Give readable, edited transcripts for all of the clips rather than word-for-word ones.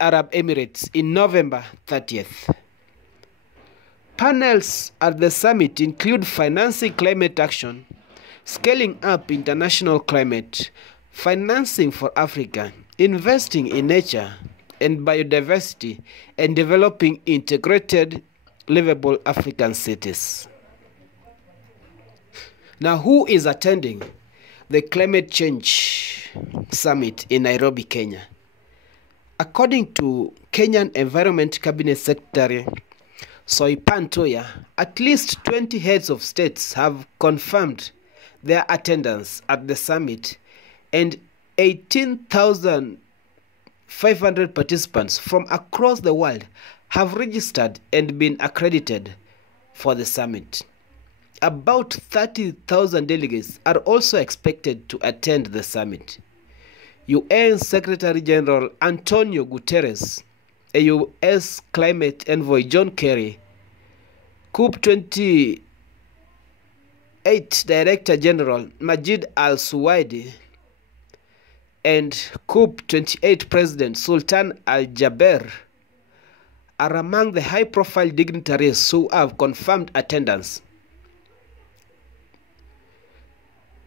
Arab Emirates in November 30th. Panels at the summit include financing climate action, scaling up international climate, financing for Africa, investing in nature and biodiversity, and developing integrated, livable African cities. Now, who is attending the Climate Change Summit in Nairobi, Kenya? According to Kenyan Environment Cabinet Secretary Soipan Toya, at least 20 heads of states have confirmed their attendance at the summit, and 18,500 participants from across the world have registered and been accredited for the summit. About 30,000 delegates are also expected to attend the summit. UN Secretary General Antonio Guterres, a US Climate Envoy John Kerry, COP28 Director General Majid Al-Suwaidi, and COP28 President Sultan Al-Jaber are among the high-profile dignitaries who have confirmed attendance.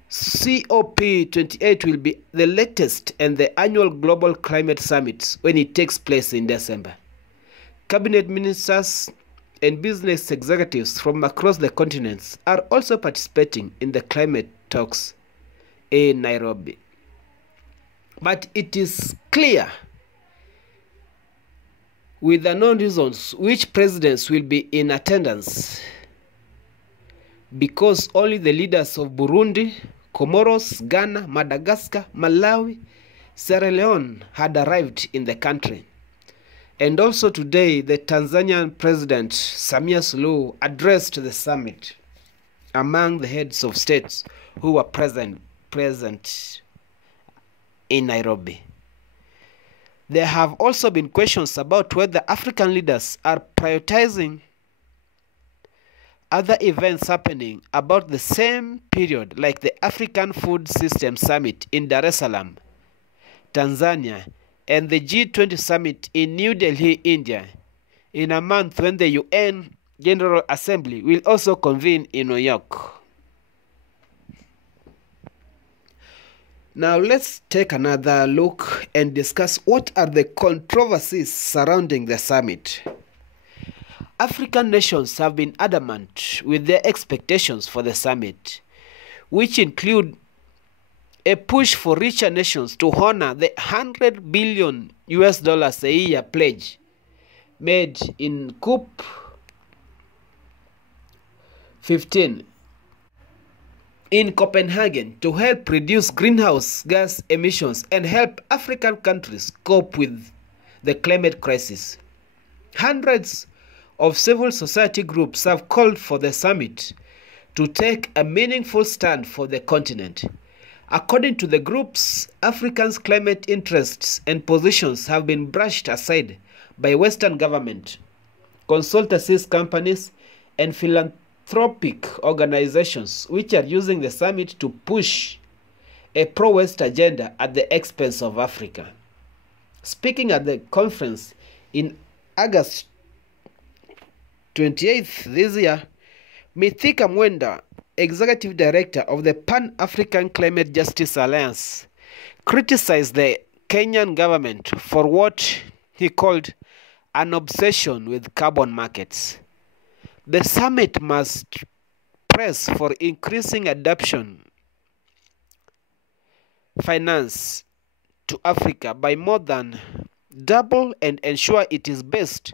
COP28 will be the latest and the annual Global Climate Summit when it takes place in December. Cabinet ministers and business executives from across the continents are also participating in the climate talks in Nairobi. But it is clear with unknown reasons which presidents will be in attendance, because only the leaders of Burundi, Comoros, Ghana, Madagascar, Malawi, Sierra Leone had arrived in the country. And also today, the Tanzanian President Samia Suluhu addressed the summit among the heads of states who were present in Nairobi. There have also been questions about whether African leaders are prioritizing other events happening about the same period, like the African Food System Summit in Dar es Salaam, Tanzania, and the G20 Summit in New Delhi, India, in a month when the UN General Assembly will also convene in New York. Now let's take another look and discuss what are the controversies surrounding the summit. African nations have been adamant with their expectations for the summit, which include a push for richer nations to honor the $100 billion a year pledge made in COP15 in Copenhagen to help reduce greenhouse gas emissions and help African countries cope with the climate crisis. Hundreds of civil society groups have called for the summit to take a meaningful stand for the continent. According to the groups, Africans' climate interests and positions have been brushed aside by Western government, consultancies companies, and philanthropic organizations, which are using the summit to push a pro-West agenda at the expense of Africa. Speaking at the conference in August 28th this year, Mithika Mwenda, Executive Director of the Pan-African Climate Justice Alliance, criticized the Kenyan government for what he called an obsession with carbon markets. The summit must press for increasing adoption finance to Africa by more than double and ensure it is based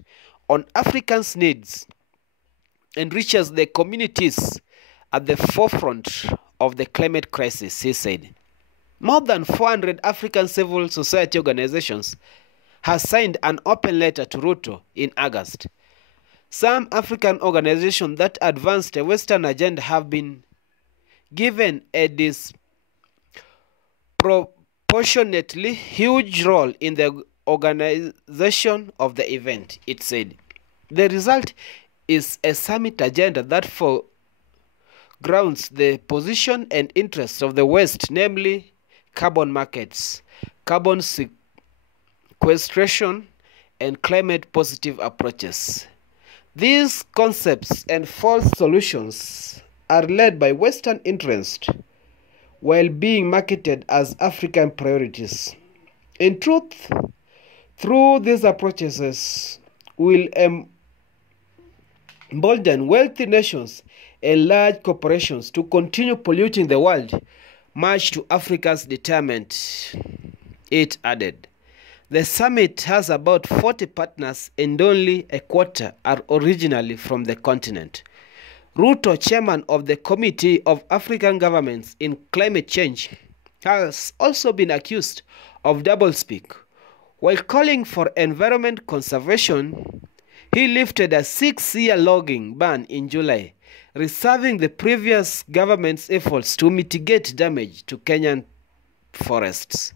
on Africans' needs and reaches the communities at the forefront of the climate crisis, he said. More than 400 African civil society organizations have signed an open letter to Ruto in August. Some African organizations that advanced a Western agenda have been given a disproportionately huge role in the organization of the event, it said. The result is a summit agenda that foregrounds the position and interests of the West, namely carbon markets, carbon sequestration, and climate-positive approaches. These concepts and false solutions are led by Western interests while being marketed as African priorities. In truth, through these approaches will embolden wealthy nations and large corporations to continue polluting the world, much to Africa's detriment, it added. The summit has about 40 partners and only a quarter are originally from the continent. Ruto, chairman of the Committee of African Governments in Climate Change, has also been accused of doublespeak. While calling for environment conservation, he lifted a 6-year logging ban in July, reserving the previous government's efforts to mitigate damage to Kenyan forests.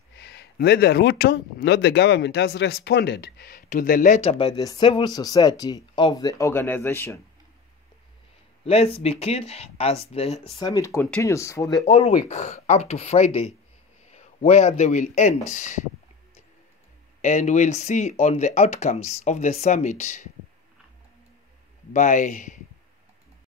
Neither Ruto nor the government has responded to the letter by the civil society of the organization. Let's begin as the summit continues for the whole week up to Friday, where they will end, and we'll see on the outcomes of the summit by